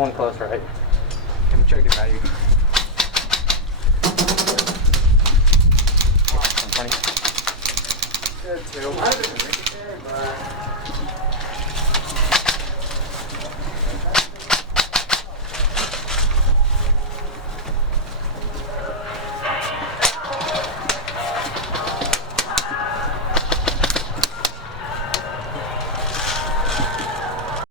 one close, right? I'm trying to get value. 120. Good too.